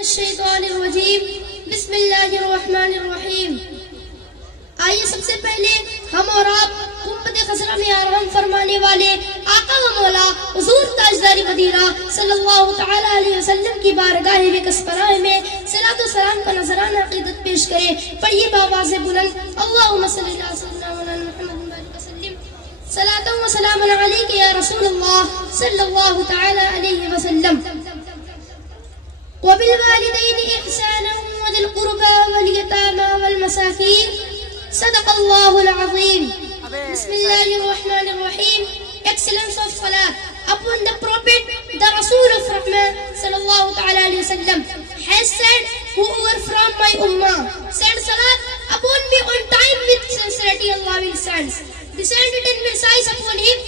الشیطان الرجیم بسم اللہ الرحمن الرحیم. آئیے سب سے پہلے ہم اور آپ قبۃ خضرا میں آرام فرمانے والے آقا و مولا حضور تاجدار مدینہ صلی اللہ تعالی علیہ وسلم کی بارگاہ مقدس پناہ میں صلاۃ و سلام کا نذرانہ عقیدت پیش کریں. پڑھیے بآواز بلند اللہم صلی اللہ سیدنا مولانا محمد وسلم صلاۃ و سلام علیک یا رسول اللہ صلی اللہ تعالی علیہ وسلم. وبالوالدین احسانا وذی القربى والیتامى والمساکین صدق اللہ العظیم. بسم اللہ الرحمن الرحیم. Excellence of Salat upon the Prophet, the Rasul of Rahman sallallahu ta'ala alayhi wa sallam has said, whoever from my ummah send Salat upon me on time with sincerity, Allah will send. Descend in mercies upon him,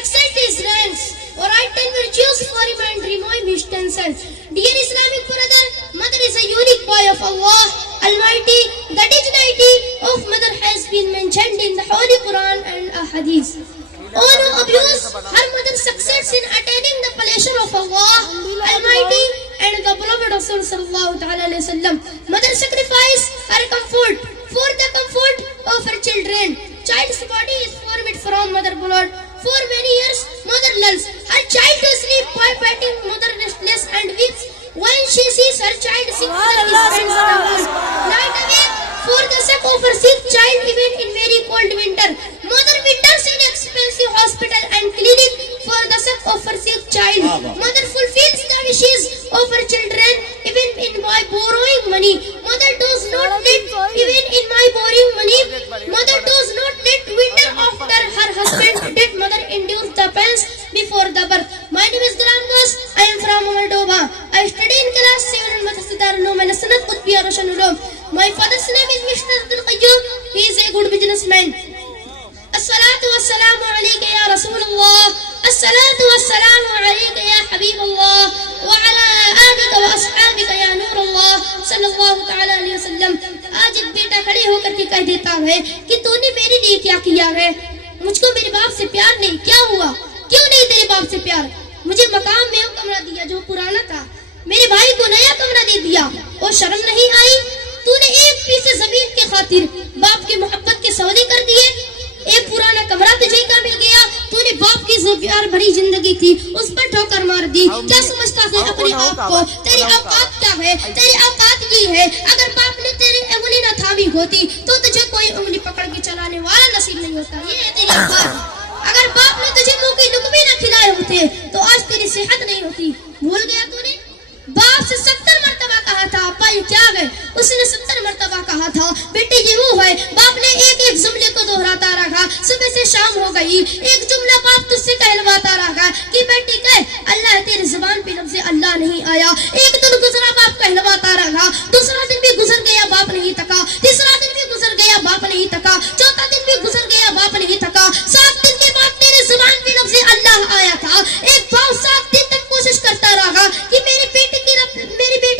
accept his ranks, or write 10 virtues for him and remove his tensions. Dear Islamic brother, mother is a unique boy of Allah Almighty. The dignity of mother has been mentioned in the Holy Quran and Hadith. All who abuse her mother succeeds in attaining the pleasure of Allah Almighty and the beloved Rasul sallallahu ta'ala alayhi wa sallam. Mother sacrifice her comfort for the comfort of her children. Child's body is formed from mother blood. For many years, mother lulls her child to sleep while patting mother restless and weeps. When she sees her child sick, mother spends the whole night away for the sake of her sick child, even in very cold winter. Mother winters in expensive hospital and clinic for the sake of her sick child. Mother fulfills the wishes of her children, even in my borrowing money. Mother does not let, even in my borrowing money. Mother does not let winter after her husband dead. Mother endures the pains before the birth. My name is Ghulam Ghaus. I am from Moldova. I study in class 7 in Madrasat Darul Uloom and Sanat Qutbiyya Roshan Uloom. My father's name is Mr. Abdul Qayyum. He is a good businessman. As-salatu was-salamu alayka ya Rasulullah. As-salatu was-salamu alayka ya Habibullah. Wa ala alika wa ashabika ya Nurullah sallallahu ta'ala alayhi wa sallam. آج ایک بیٹا کھڑے ہو کر کے کہہ دیتا ہے کہ تو نے میرے لیے کیا کیا ہے. مجھ کو میرے باپ سے پیار نہیں. کیا ہوا؟ کیوں نہیں تیرے باپ سے پیار؟ مجھے مقام میں وہ کمرہ دیا جو پرانا تھا, میرے بھائی کو نیا کمرہ دے دیا, اور شرم نہیں آئی؟ تو نے ایک پیسے زمین کے خاطر باپ کی محبت کے سودے کر دیے. ایک پرانا کمرہ تجھے کا مل گیا, تو نے باپ کی جو پیار بھری زندگی تھی اس پر ٹھوکر مار دی. کیا سمجھتا ہے اپنے آپ کو؟ تیری اوقات کیا ہے؟ تیری اوقات یہ ہے, اگر باپ نے تیری انگلی نہ تھامی ہوتی تو تجھے کوئی انگلی پکڑ کے چلانے والا نصیب نہیں ہوتا. یہ ہے تیری اوقات. اگر باپ نے تجھے منہ کی لقمے نہ کھلائے ہوتے تو آج تیری صحت نہیں ہوتی. بھول گیا تو نے؟ باپ سے 70 مرتبہ کہا تھا ابا یہ کیا ہے؟ اس نے 70 مرتبہ کہا تھا بیٹے یہ وہ ہے. باپ نے ایک ایک جملے کو دہراتا رہا. صبح سے شام ہو گئی, ایک جملہ باپ تجھ سے کہلواتا رہا کہ بیٹی کہہ اللہ ہے, تیری زبان پہ لفظ اللہ نہیں آیا. ایک دن گزرا باپ کہلواتا رہا, دوسرا دن بھی گزر گیا باپ نہیں تھکا, تیسرا دن بھی گزر گیا باپ نہیں تھکا, چوتھا دن بھی گزر گیا باپ نہیں تھکا. 7 دن کے بعد تیرے زبان پہ لفظ اللہ آیا تھا. ایک باپ 7 دن تک کوشش کرتا رہا کہ میری بیٹی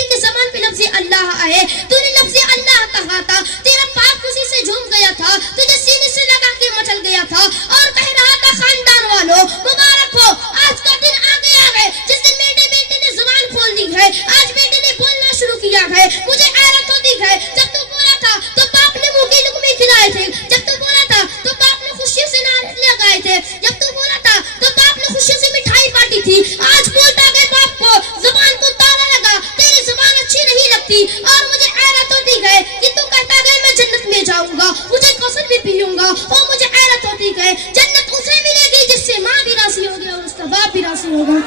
کی زبان پہ لفظ اللہ آئے. تو نے لفظ اللہ کہا تھا, تیرا باپ خوشی سے جھوم گیا تھا, تجھے سینے سے لگا کے مچل گیا تھا اور کہہ رہا تھا خاندان والوں مبارک ہو, آج کا دن آ گیا ہے جس دن میرے بیٹے نے زبان کھول دی ہے. آج بیٹے نے بولنا شروع کیا ہے. مجھے حیرت ہوتی ہے, جب تو بولا تھا تو باپ نے منہ کی لقمے کھلائے تھے, جب تو بولا تھا تو باپ نے خوشی سے نعرے لگائے تھے, جب تو بولا تھا تو باپ نے خوشی سے مٹھائی بانٹی تھی. آج بولتا گئے باپ کو زبان کو تالا لگا, تیری زبان اچھی نہیں لگتی. اور مجھے حیرت ہوتی ہے کہ تو کہتا گئے میں جنت میں جاؤں گا, مجھے کوثر بھی پیوں گا. اور مجھے حیرت ہوتی ہے جنت اسے ملے گی جس سے ماں بھی راضی ہوگی اور اس کا باپ بھی راضی ہوگا.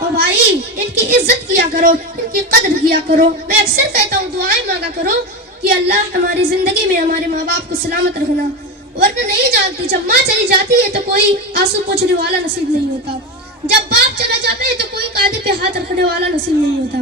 او بھائی ان کی عزت کیا کرو, ان کی قدر کیا کرو. میں اکثر کہتا ہوں دعائیں مانگا کرو کہ اللہ ہماری زندگی میں ہمارے ماں باپ کو سلامت رکھنا, ورنہ نہیں جانتی جب ماں چلی جاتی ہے تو کوئی آنسو پوچھنے والا نصیب نہیں ہوتا. جب باپ چلا جاتا ہے تو کوئی قادر پہ ہاتھ رکھنے والا نصیب نہیں ہوتا.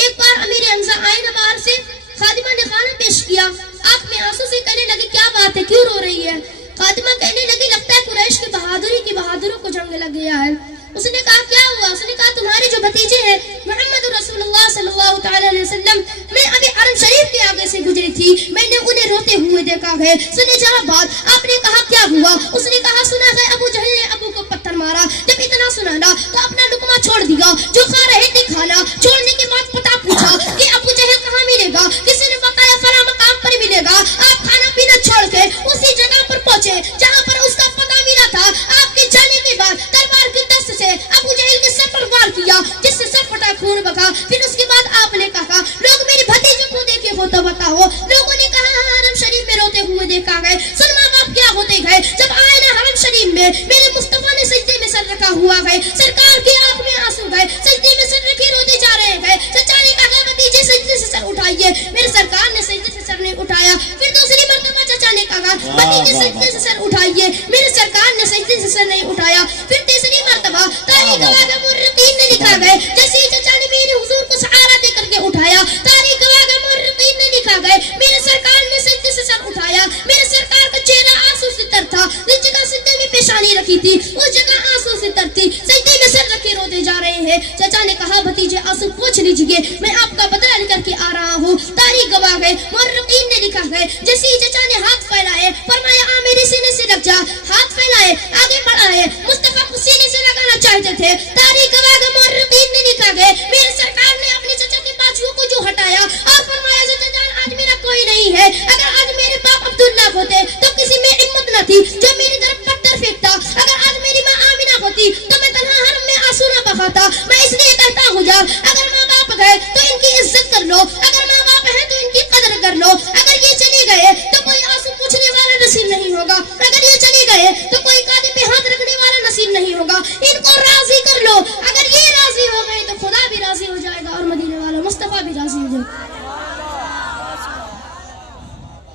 ایک بار امیر حمزہ آئے نہ باہر سے, خادمہ نے کھانا پیش کیا, آنکھ میں آنسو سے کہنے لگی کیا بات ہے, کیوں رو رہی ہے؟ خادمہ کہنے لگی لگتا ہے قریش کی بہادری کی بہادروں کو جنگ لگ گیا ہے. اس نے کہا کیا ہوا؟ اس نے کہا تمہارے جو بھتیجے ہیں محمد رسول اللہ صلی اللہ تعالی علیہ وسلم, میں ابھی حرم شریف کے آگے سے گزری تھی, میں نے انہیں روتے ہوئے دیکھا ہے. سنے جہاں بات آپ نے کہا کیا ہوا؟ اس نے کہا سنا ہے ابو جہل نے ابو کو پتھر مارا. جب اتنا سنا نا تو اپنا لقمہ چھوڑ دیا جو کھا رہے تھے کھانا چھوڑنے کے بعد پتہ پوچھا کہ ابو جہل کہاں ملے گا, کسی نے بتایا فلاں مقام پر ملے گا. آپ کھانا پینا چھوڑ کے اسی جگہ پر پہنچے جہاں پر اس کا پتہ ملا تھا. آپ کے جانے کے بعد تلوار کی دست سے ابو جہل کے سر پر وار کیا جس سے سر پھٹا, خون بہا. پھر اس کے بعد آپ نے کہا لوگ میری بھتیجوں کو دیکھے ہو تو بتاؤ. لوگوں نے کہا حرم شریف میں روتے ہوئے دیکھا گئے. سن ماں باپ کیا ہوتے گئے جب آئے نا حرم شریف میں میرے مصطفیٰ نے سجدے میں سر رکھا ہوا گئے. سرکار کی آنکھ میں آنسو گئے, سجدے میں سر رکھے روتے جا رہے گئے. چچا نے کہا بھتیجے سجدے سے سر اٹھائیے. میرے سرکار نے سجدے سے سر نہیں اٹھایا. پھر دوسری مرتبہ چچا نے کہا بھتیجے سجدے سے سر اٹھائیے. میرے سرکار نے سجدے سے سر نہیں اٹھایا. پھر تیسری مرتبہ تاریخ گواہ مورخین نے لکھا گئے جیسے ہی چچا نے میرے حضور کو سہارا دے کر کے اٹھایا, تاریخ گواہ مورخین نے لکھا گئے میرے سرکار نے سجدے سے سر اٹھایا. میرے سرکار کا چہرہ آنسو سے تر تھا. جس جگہ سجدے میں پیشانی رکھی تھی اس جگہ آنسو سے تر تھی. سجدے میں سر رکھے روتے جا رہے ہیں. چچا نے کہا بھتیجے آنسو پوچھ لیجیے, میں آپ کا بدلہ لے کر کے آ رہا ہوں. تاریخ گواہ گئے مورخین نے لکھا گئے جیسے ہی چچا نے ہاتھ پھیلائے فرمایا آ میرے سینے سے لگ جا. ہاتھ پھیلائے آگے بڑھائے, مصطفیٰ کو سینے سے لگانا چاہتے تھے. تاریخ گواہ گئے مورخین نے لکھا گئے میرے سرکار نے اپنے چچا کے بازوؤں کو جو ہٹایا اور فرمایا چچا جان آج میرا کوئی نہیں ہے. اگر آج میرے باپ عبداللہ ہوتے تو کسی میں ہمت نہ تھی جو میری طرف پتھر پھینکتا. اگر آج میری ماں آمینہ ہوتی تو میں تنہا حرم میں آنسو نہ بہاتا. میں اس لیے کہتا ہوں یار اگر ماں باپ گئے تو ان کی عزت کر لو, اگر ماں باپ ہیں تو ان کی قدر کر لو. اگر یہ چلے گئے تو کوئی آنسو پوچھنے والا نصیب نہیں ہوگا. اگر یہ چلے گئے تو کوئی قادم پہ ہاتھ رکھنے والا نصیب نہیں ہوگا. ان کو راضی کر لو. اگر یہ راضی ہو گئے تو خدا بھی راضی ہو جائے گا اور مدینے والا مصطفیٰ بھی راضی ہو جائے گا.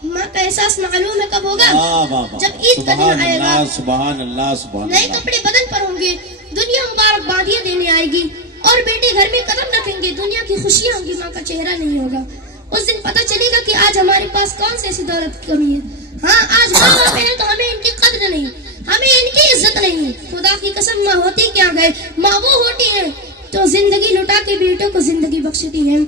ماں کا احساس معلوم ہے کب ہوگا جب عید کا دن آئے گا. سبحان اللہ سبحان نئے اللہ. کپڑے بدن پر ہوں گے, دنیا مبارک بادیاں دینے آئے گی اور بیٹے گھر میں قدم رکھیں گے. دنیا کی خوشیاں ہوں گی, ماں کا چہرہ نہیں ہوگا. اس دن پتہ چلے گا کہ آج ہمارے پاس کون سی ایسی دولت کی کمی ہے. ہاں آج ماں باپ ہیں تو ہمیں ان کی قدر نہیں, ہمیں ان کی عزت نہیں. خدا کی قسم ماں ہوتی کیا گئے, ماں وہ ہوتی ہیں جو زندگی لٹا کے بیٹوں کو زندگی بخشتی ہیں.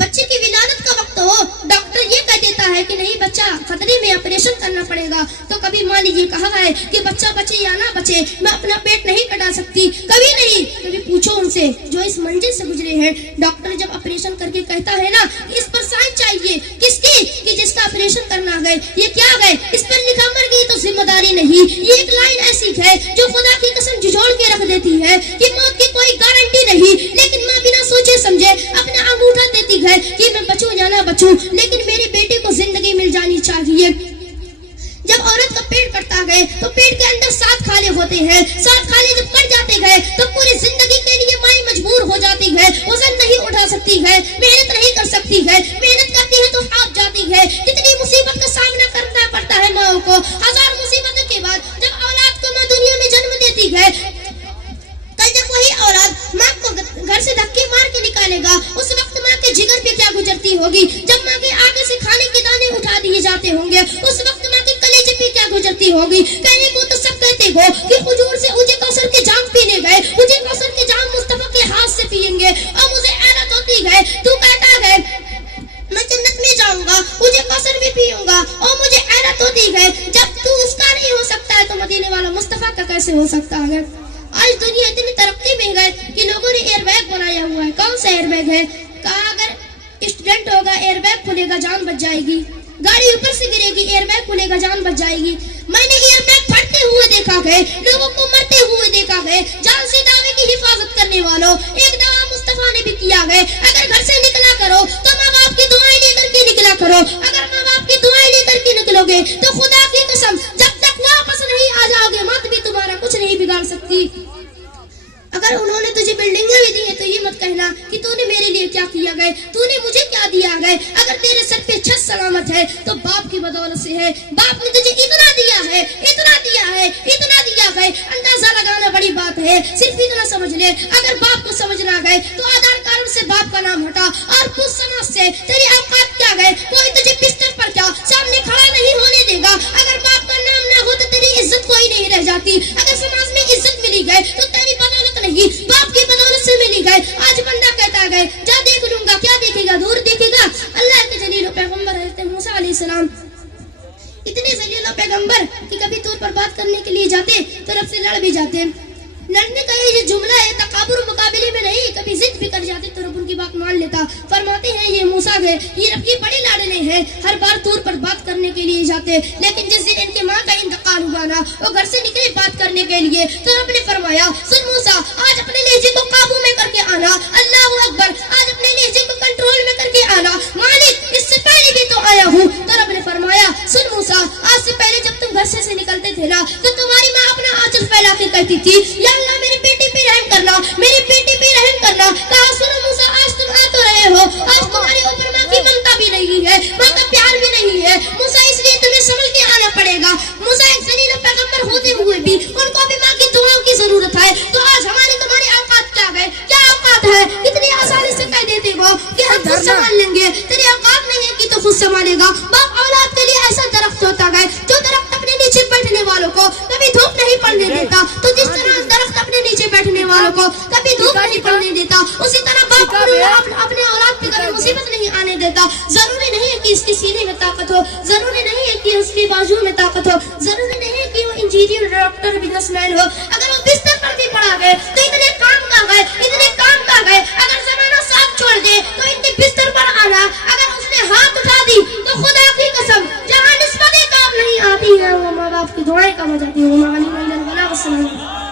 بچے کی ولادت کا وقت ہو, ڈاکٹر یہ کہہ دیتا ہے کہ نہیں بچہ خطرے میں آپریشن کرنا پڑے گا, تو کبھی ماں نے یہ کہا ہے کہ بچہ بچے یا نہ بچے میں اپنا پیٹ نہیں کٹا سکتی. کبھی نہیں. کبھی پوچھو ان سے جو اس منزل سے گزرے ہیں. ڈاکٹر جب آپریشن کر کے کہتا ہے نا کہ اس پر سائن چاہیے, کس کی, کہ جس کا آپریشن کرنا گئے. یہ کیا گئے, اس پر لکھا مر گئی تو ذمہ داری نہیں. یہ ایک لائن ایسی ہے جو خدا کی قسم جھجھوڑ کے رکھ دیتی ہے کہ موت کی کوئی گارنٹی نہیں, لیکن ماں بنا سوچے سمجھے اپنا انگوٹھا دیتی ہے کہ میں بچوں یا نہ بچوں, لیکن میری بیٹی کو زندگی مل جانی چاہیے. جب عورت کا پیٹ کٹتا گئے تو پیٹ کے اندر 7 کھالے ہوتے ہیں. 7 کھالے جب کٹ جاتے گئے تو پوری زندگی کے لیے مائیں مجبور ہو جاتی ہے. وزن نہیں اٹھا سکتی ہے, محنت نہیں کر سکتی ہے. محنت کرتی ہے تو ہاپ جاتی ہے. کتنی مصیبت کا سامنا کرنا پڑتا ہے ماں کو. 1000 مصیبتوں کے بعد جب اولاد کو ماں دنیا میں جنم دیتی ہے, کل جب وہی اولاد ماں کو گھر سے دھکے مار کے نکالے گا اس وقت ماں کے جگر پہ کیا گزرتی ہوگی. جب ماں کے آگے سے کھانے کے دانے اٹھا دیے جاتے ہوں گے اس وقت ماں کے کلیجے پہ کیا گزرتی ہوگی. کہنے کو تو سب کہتے ہو کہ حضور سے مجھے کوثر کے جام پینے گئے, مجھے کوثر کے جام مصطفیٰ کے ہاتھ سے پئیں گے اور مجھے حیرت ہوتی ہے. تو کہتا ہے میں جنت میں جاؤں گا, مجھے کوثر بھی پیوں گا, اور مجھے حیرت ہوتی ہے جب تو اس کا نہیں ہو سکتا ہے تو مدینے والا مصطفیٰ کا کیسے ہو سکتا ہے. آج دنیا اتنی ترقی میں گئے کہ لوگوں نے ایئر بیگ بنایا ہوا ہے. کون سا ایئر بیگ ہے؟ کہا اگر ایکسیڈنٹ ہوگا ایئر بیگ کھلے گا جان بچ جائے گی. گاڑی اوپر سے گرے گی ایئر بیگ کھلے گا جان بچ جائے گی. میں نے ایئر بیگ پھٹتے ہوئے دیکھا گئے, لوگوں کو مرتے ہوئے دیکھا گئے. جان سے دعوے کی حفاظت کرنے والوں ایک دعا مصطفیٰ نے بھی کیا گئے, اگر گھر سے نکلا کرو تو ماں باپ کی دعائیں لے کر کے نکلا کرو. اگر ماں باپ کی دعائیں لے کر کے نکلو گے تو خدا کی قسم جب تک واپس نہیں آ جاؤ گے موت بھی تمہارا کچھ نہیں بگاڑ سکتی. اگر انہوں نے تجھے بلڈنگیں بھی دی ہیں تو یہ مت کہنا کہ تو نے میرے لیے کیا کیا گئے, تو نے مجھے کیا دیا گئے. اگر تیرے سر پہ چھت سلامت ہے تو باپ کی بدولت سے ہے. باپ نے تجھے اتنا دیا ہے, اتنا دیا ہے, اتنا دیا ہے. اندازہ لگانا بڑی بات ہے, صرف اتنا سمجھ لے اگر باپ کو سمجھنا گئے تو آدھار کارڈ سے باپ کا نام ہٹا اور پوچھ سماج سے تیری اوقات کیا گئے. کوئی تجھے بستر پر کیا سامنے کھڑا نہیں ہونے دے گا. اگر باپ کا نام نہ ہو تو تیری عزت کوئی نہیں رہ جاتی. اگر سماج میں عزت ملی گئے تو تیری بدولت نہیں باپ کی بدولت سے ملی گئے. آج بندہ کہتا گئے جا دیکھ لوں گا, کیا دیکھے گا, دور دیکھے گا. اللہ کے جلیل و پیغمبر حضرت موسیٰ علیہ السلام اتنے ذلیل و پیغمبر کہ کبھی طور پر بات کرنے کے لیے جاتے تو رب سے لڑ بھی جاتے. لڑنے کا یہ جملہ ہے تکابر و مقابلے میں نہیں, کبھی بات مان لیتا. فرماتے ہیں یہ موسیٰ ہے, یہ رب کی بڑے لاڈلے ہیں, ہر بار طور پر بات کرنے کے لیے جاتے, لیکن جس دن ان کے ماں کا انتقال ہوا نا, وہ گھر سے نکلے بات کرنے کے لیے, تو رب نے فرمایا سن موسیٰ آج اپنے لہجے کو قابو میں کر کے آنا, اللہ اکبر, آج اپنے لہجے کو کنٹرول میں کر کے آنا, مالک اس سے پہلے بھی تو آیا ہوں. تو رب نے فرمایا سن موسیٰ آج سے پہلے جب تم گھر سے نکلتے تھے نا, تو تمہاری ماں اپنا آنچل پھیلا کے کہتی تھی یا اللہ میری بیٹی پہ رحم کرنا, میری بیٹی پہ رحم کرنا. کہا سنو موسیٰ آج تم آ تو رہے ہو, آج تمہارے اوپر ماں کی ممتا بھی نہیں ہے, ماں کا پیار بھی نہیں ہے موسیٰ, اس لیے تمہیں سمجھ کے آنا پڑے گا. موسیٰ ایک ذلیل پیغمبر ہوتے ہوئے بھی ان کو بھی ماں کی دعاؤں کی ضرورت ہے. تو آج ہماری تمہاری اوقات کیا ہے, کیا اوقات ہے, کتنی آسانی سے کہہ دیتے ہو کہ ہم خود سنبھال لیں گے, تیری اوقات نہیں ہے کہ تو خود سنبھالے گا. باپ اولاد کے لیے ایسا درخت ہوتا ہے جو درخت اپنے نیچے بیٹھنے والوں کو کبھی دھوپ نہیں پڑنے دیتا, تو جس طرح درخت اپنے نیچے بیٹھنے والوں کو کبھی دھوپ نہیں پڑنے دیتا, اسی طرح باپ اپنے اولاد پہ کبھی مصیبت نہیں آنے دیتا. ضروری نہیں ہے کہ اس کے سینے میں طاقت ہو, ضروری نہیں ہے کہ اس کے بازو میں طاقت ہو, ضروری نہیں ہے کہ وہ انجینئر, ڈاکٹر, بزنس مین ہو. اگر وہ بستر پر بھی پڑا گئے تو اتنے کام کا گئے, اتنے کام کا گئے. اگر زمانہ ساتھ چھوڑ دے تو ان کے بستر پر آنا, اگر اس نے ہاتھ اٹھا دی تو خدا کی قسم جہاں نسبتیں کام نہیں آتی ہیں وہ ماں باپ کی دعائیں کام آ جاتی ہیں.